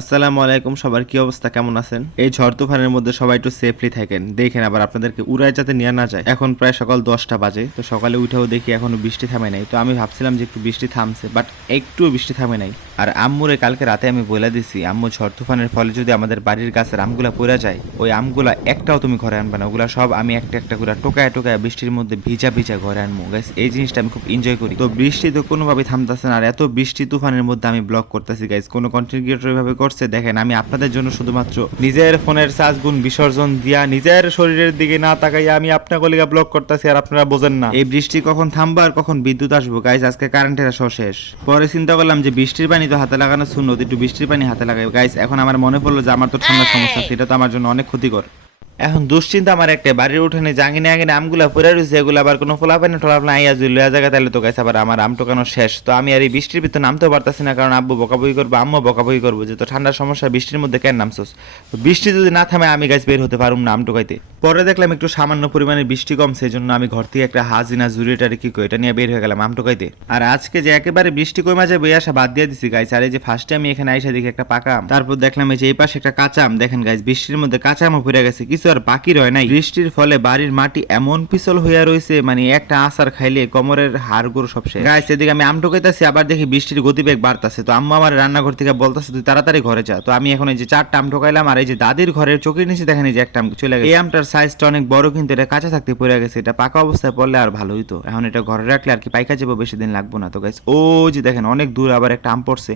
আসসালামু আলাইকুম, সবার কি অবস্থা? কেমন আছেন? এই ঝড় তুফানের মধ্যে সবাই একটু সেফলি থাকেন। দেখেন আবার আপনাদেরকে উড়ায় যাতে নিয়ে না যায়। এখন প্রায় সকাল দশটা বাজে, তো সকালে উঠেও দেখি এখনও বৃষ্টি থামে নাই। তো আমি ভাবছিলাম যে একটু বৃষ্টি থামছে বাট একটুও বৃষ্টি থামে নাই। আর আম্মুরে কালকে রাতে আমি বলে দিছি, আম্মু, ঝড় তুফানের ফলে যদি আমাদের বাড়ির গাছের আমগুলা পড়ে যায়, ওই আমগুলা একটাও তুমি ঘরে আনবে না। ওগুলা সব আমি একটা একটা করে টোকায় টোকায় বৃষ্টির মধ্যে ভিজা ভিজা ঘরে আনব। গাইস এই জিনিসটা আমি খুব এনজয় করি। তো বৃষ্টি তো কোনোভাবেই থামতেছে না। আর এত বৃষ্টি তুফানের মধ্যে আমি ব্লগ করতেছি গাইস কোনো কন্টেন্ট এভাবে করছে। দেখেন, আমি আপনাদের জন্য শুধুমাত্র নিজের ফোনের চার্জ গুণ বিসর্জন দিয়া নিজের শরীরের দিকে না তাকাইয়া আমি আপনার গলিকা ব্লক করতেছি আর আপনারা বোঝেন না। এই বৃষ্টি কখন থামবে আর কখন বিদ্যুৎ আসব? গাইজ আজকে কারেন্টের আসো শেষ। পরে চিন্তা করলাম যে বৃষ্টির পানি তো হাতে লাগানো শূন্য একটু বৃষ্টির পানি হাতে লাগাই। গাইজ এখন আমার মনে পড়ল যে আমার তো ঠান্ডার সমস্যা সেটা তো আমার জন্য অনেক ক্ষতিকর। এখন দুশ্চিন্তা আমার একটা, বাড়ির উঠানে জাঙ্গিনে আঙ্গিনে আমগুলা পড়ে রয়েছে, এগুলো আবার কোনো ফোলাপানি টোলাপানি আইয়া জুই লয়া জায়গা তাহলে তো গাছ আবার আমার আম টোকানো শেষ। তো আমি আর এই বৃষ্টির ভিতর নামতেও পারতাছি না, কারণ আব্বু বকাবই করব, আম্মু বকাবই করব, যে তো ঠান্ডার সমস্যা, বৃষ্টির মধ্যে কেন নামছোস? বৃষ্টি যদি না থামে, আমি গাছ বের হতে পারুম না আম টোকাইতে পরে দেখলাম একটু সামান্য পরিমাণে বৃষ্টি কম সেই জন্য আমি ঘর থেকে একটা হাজিনা জুড়িটারে কি কই এটা নিয়ে বের হয়ে গেলাম আম টোকাইতে আর আজকে যে একেবারে বৃষ্টি কমে যাবে, এই আশা বাদ দিয়ে দিছি, গাইস। আর এই যে ফার্স্টে আমি এখানে আইসা দেখি একটা পাকা আম। তারপর দেখলাম এই যে এই পাশে একটা কাঁচা আম। দেখেন, গাইস, বৃষ্টির মধ্যে কাঁচা আমও পড়ে গেছে। কিছু আর বাকি রয় নাই। বৃষ্টির ফলে বাড়ির মাটি এমন পিছল হইয়া রয়েছে মানে একটা আচার খাইলে কোমরের হাড়গুলো সব শেষ। গাইস, এদিকে আমি আম টোকাইতেছি আবার দেখি বৃষ্টির গতিবেগ বাড়তাছে। তো আম্মা আমার রান্নাঘর থেকে বলতাছে, তুই তাড়াতাড়ি ঘরে যা। তো আমি এখন এই যে চারটা আম ঠোকাইলাম আর এই যে দাদির ঘরের চোখের নিচে দেখেন যে একটা আম চলে গেছে। এই আমটার সাইজটা অনেক বড়, কিন্তু এটা কাঁচা থাকতে পড়ে গেছে। এটা পাকা অবস্থায় পড়লে আর ভালো হইতো। এখন এটা ঘরে রাখলে আর কি পাইকা যাব, বেশি দিন লাগবো না। তো গাইস ও যে দেখেন, অনেক দূর আবার একটা আম পড়ছে।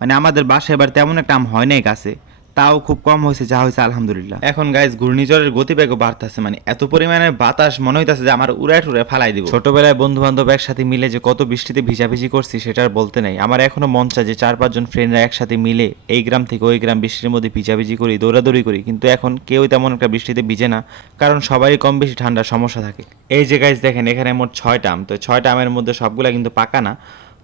মানে আমাদের বাসায় এবার তেমন একটা আম হয় নাই গাছে। তাও খুব কম হয়েছে যা হয়েছে আলহামদুলিল্লাহ। এখন গাইস ঘূর্ণিঝড়ের গতিবেগও বাড়তেছে মানে এত পরিমাণে বাতাস মনে হইতাছে যে আমার উড়ায় টুড়ে ফালাই দিব। ছোটবেলায় বন্ধু বান্ধব একসাথে মিলে যে কত বৃষ্টিতে ভিজাভিজি করছি সেটা আর বলতে নাই। আমার এখনও মন চায় যে চার পাঁচজন ফ্রেন্ডরা একসাথে মিলে এই গ্রাম থেকে ওই গ্রাম বৃষ্টির মধ্যে ভিজাভিজি করি দৌড়াদৌড়ি করি। কিন্তু এখন কেউই তেমন একটা বৃষ্টিতে ভিজে না কারণ সবাই কম বেশি ঠান্ডার সমস্যা থাকে। এই যে গাইস দেখেন এখানে মোট ছয়টা আম। তো ছয়টা আমের মধ্যে সবগুলা কিন্তু পাকা না।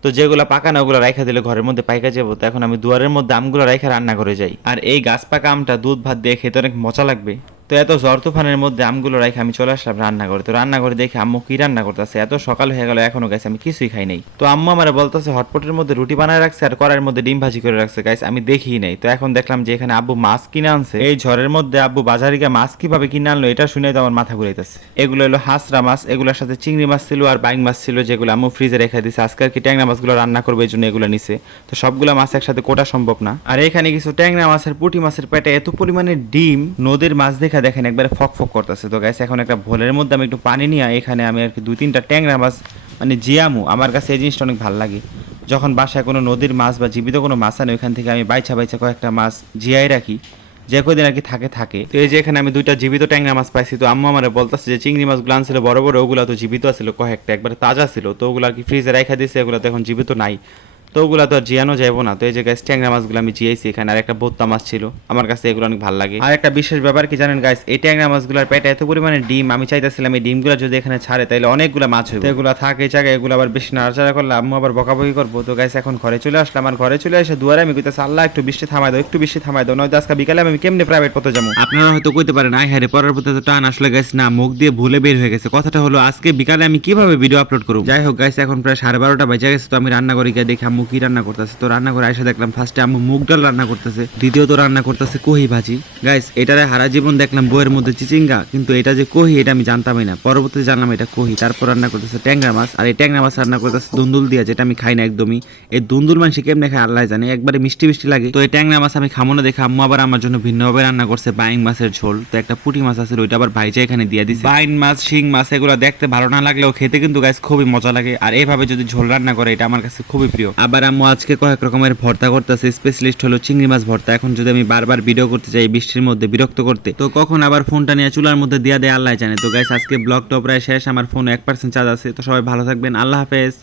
তো যেগুলো পাকা না, ওগুলো রাইখা দিলে ঘরের মধ্যে পাইকা যাব তো এখন আমি দুয়ারের মধ্যে আমগুলো রাইখা রান্না করে যাই। আর এই গাছ পাকা আমটা দুধ, ভাত দিয়ে খেতে অনেক মজা লাগবে। তো এত ঝড় তুফানের মধ্যে আমগুলো রাইখে আমি চলে আসলাম রান্না করে তো রান্না করে দেখে আম্মু কি রান্না করতেছে? এত সকাল হয়ে গেল, এখনও গেছে, আমি কিছুই খাই নাই। তো আম্মু আমার বলতেছে, হটপটের মধ্যে রুটি বানায় রাখছে আর কড়াইয়ের মধ্যে ডিম ভাজি করে রাখছে গাইস আমি দেখি নাই। তো এখন দেখলাম যে এখানে আব্বু মাছ কিনে আনছে। এই ঝড়ের মধ্যে আব্বু বাজারে গিয়ে মাছ কীভাবে কিনে আনলো, এটা শুনে তো আমার মাথা ঘুরাইতেছে। এগুলো হলো হাঁসরা মাছ, এগুলোর সাথে চিংড়ি মাছ ছিল আর বাইং মাছ ছিল, যেগুলো আম্মু ফ্রিজে রেখে দিছে। আজকাল কি ট্যাংরা মাছগুলো রান্না করবে, এই জন্য এগুলো নিছে। তো সবগুলো মাছ একসাথে কোটা সম্ভব না। আর এখানে কিছু ট্যাংরা মাছের পুঁটি মাছের পেটে এত পরিমাণে ডিম, নদীর মাছ দেখা দেখেন একবারে ফক ফক করতেছে। তো গাইস এখন একটা ভোলের মধ্যে আমি একটু পানি নিয়ে এখানে আমি আর কি দুই তিনটা ট্যাংরা মাছ মানে জিয়ামু, আমার কাছে এই জিনিসটা অনেক ভালো লাগে। যখন বাসায় কোনো নদীর মাছ বা জীবিত কোনো মাছ আনে, ওইখান থেকে আমি বাইছা বাইছা কয়েকটা মাছ জিয়াই রাখি। যে কদিন আর কি থাকে থাকে। তো এই যে এখানে আমি দুইটা জীবিত ট্যাংরা মাছ পাইছি, তো আম্মু আমার বলতেছে যে চিংড়ি মাছগুলো আনছিল, বড় বড়, ওগুলো তো জীবিত ছিল কয়েকটা, একবারে তাজা ছিল। তো ওগুলো আর কি ফ্রিজে রেখে দিয়েছে এগুলো তো এখন জীবিত নাই। তো ওগুলো তো আর জিয়ানো যাব না। তো এই যে গাইস ট্যাংরা মাছগুলো আমি জিয়াইছি এখানে আর একটা বোত্তা মাছ ছিল। আমার কাছে এগুলো অনেক ভালো লাগে। আর একটা বিশেষ ব্যাপার কি জানেন গাইস এই ট্যাংরা মাছগুলোর পেটে এত পরিমাণে ডিম আমি চাইতেছিলাম এই ডিমগুলো যদি এখানে ছাড়ে তাহলে অনেকগুলো মাছ হবে এগুলো থাকে জায়গায় এগুলো আবার বেশি নাড়াচাড়া করলে আম্মু আবার বকাবকি করব। তো গাইস এখন ঘরে চলে আসলাম। আমার ঘরে চলে এসে দুয়ারে আমি কইতেছি আল্লাহ একটু বৃষ্টি থামাই দাও একটু বৃষ্টি থামাই দাও নয়তো আজকে বিকালে আমি কেমনে প্রাইভেট পথে যাব? আপনারা হয়তো কইতে পারেন আই হ্যাঁ পরের পথে তো টান আসলে গাইস না মুখ দিয়ে ভুলে বের হয়ে গেছে। কথাটা হলো আজকে বিকালে আমি কীভাবে ভিডিও আপলোড করব? যাই হোক গাইস এখন প্রায় সাড়ে বারোটা বেজে গেছে তো আমি রান্না করে গিয়ে দেখি কি রান্না করতেছে? তো রান্না করে এসে দেখলাম ফার্স্টে আম্মু মুগ ডাল রান্না করতেছে, দ্বিতীয়ত রান্না করতেছে কহি ভাজি। গাইস এটারে হারা জীবন দেখলাম বইয়ের মধ্যে চিচিঙ্গা, কিন্তু এটা যে কহি, এটা আমি জানতামই না। পরবর্তীতে জানলাম এটা কহি। তারপর রান্না করতেছে ট্যাংরা মাছ, আর এই ট্যাংরা মাছ রান্না করতেছে দুন্দুল দিয়া, যেটা আমি খাই না একদমই। এই দুন্দুল মাংস কেমনে খাই আল্লাহ জানে, একবারে মিষ্টি মিষ্টি লাগে। তো এই ট্যাংরা মাছ আমি খামো না দেখে আম্মু আবার আমার জন্য ভিন্নভাবে রান্না করছে বাইং মাছের ঝোল। তো একটা পুঁটি মাছ আছে, ওইটা আবার ভাইজা এখানে দিয়ে দিছে। বাইন মাছ, শিং মাছ, এগুলো দেখতে ভালো না লাগলেও খেতে কিন্তু গাইস খুবই মজা লাগে। আর এইভাবে যদি ঝোল রান্না করে, এটা আমার কাছে খুবই প্রিয়। আবার আম্মু, আজকে কয়েক রকমের ভর্তা করতেছে স্পেশালিস্ট হলো চিংড়ি মাছ ভর্তা। এখন যদি আমি বারবার ভিডিও করতে চাই বৃষ্টির মধ্যে বিরক্ত করতে, তো কখন আবার ফোনটা নিয়ে চুলার মধ্যে দিয়া দেয় আল্লাহ জানে। তো গাইস আজকে ব্লগটা প্রায় শেষ, আমার ফোন এক পার্সেন্ট চার্জ আছে। তো সবাই ভালো থাকবেন, আল্লাহ হাফেজ।